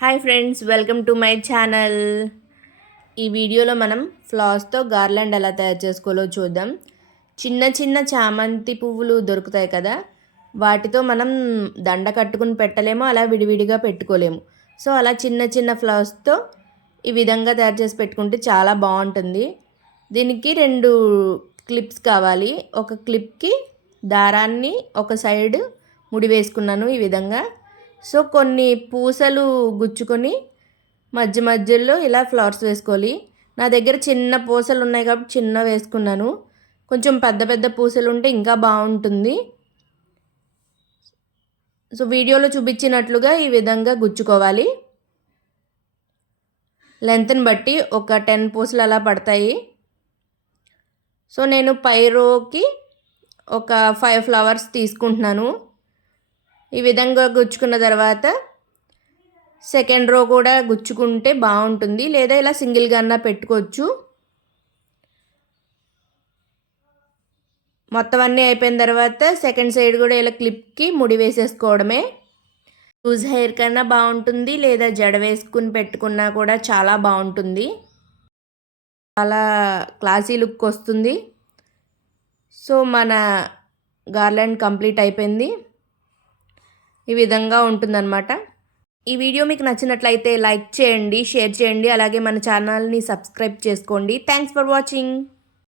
Hi friends, welcome to my channel. ఈ వీడియోలో మనం ఫ్లవర్స్తో గార్లాండ్ ఎలా తయారు చేసుకోవాలో చూద్దాం. చిన్న చిన్న చామంతి పువ్వులు దొరుకుతాయి కదా, వాటితో మనం దండ కట్టుకుని పెట్టలేము, అలా విడివిడిగా పెట్టుకోలేము. సో అలా చిన్న చిన్న ఫ్లవర్స్తో ఈ విధంగా తయారు చేసి పెట్టుకుంటే చాలా బాగుంటుంది. దీనికి 2 క్లిప్స్ కావాలి. ఒక క్లిప్కి దారాన్ని ఒక సైడ్ ముడి వేసుకున్నాను ఈ విధంగా. సో కొన్ని పూసలు గుచ్చుకొని మధ్య మధ్యలో ఇలా ఫ్లవర్స్ వేసుకోవాలి. నా దగ్గర చిన్న పూసలు ఉన్నాయి కాబట్టి చిన్న వేసుకున్నాను. కొంచెం పెద్ద పెద్ద పూసలు ఉంటే ఇంకా బాగుంటుంది. సో వీడియోలో చూపించినట్లుగా ఈ విధంగా గుచ్చుకోవాలి. లెంత్ని బట్టి ఒక 10 పూసలు అలా పడతాయి. సో నేను పై రోకి ఒక 5 ఫ్లవర్స్ తీసుకుంటున్నాను. ఈ విధంగా గుచ్చుకున్న తర్వాత సెకండ్ రో కూడా గుచ్చుకుంటే బాగుంటుంది, లేదా ఇలా సింగిల్గా అన్నా పెట్టుకోవచ్చు. మొత్తం అన్నీ అయిపోయిన తర్వాత సెకండ్ సైడ్ కూడా ఇలా క్లిప్కి ముడి వేసేసుకోవడమే. లూజ్ హెయిర్ కన్నా బాగుంటుంది, లేదా జడ వేసుకుని పెట్టుకున్నా కూడా చాలా బాగుంటుంది. చాలా క్లాసీ లుక్ వస్తుంది. సో మన గార్లాండ్ కంప్లీట్ అయిపోయింది. ఈ విధంగా ఉంటుందన్నమాట. ఈ వీడియో మీకు నచ్చినట్లయితే లైక్ చేయండి, షేర్ చేయండి, అలాగే మన ఛానల్ని సబ్స్క్రైబ్ చేసుకోండి. Thanks for watching.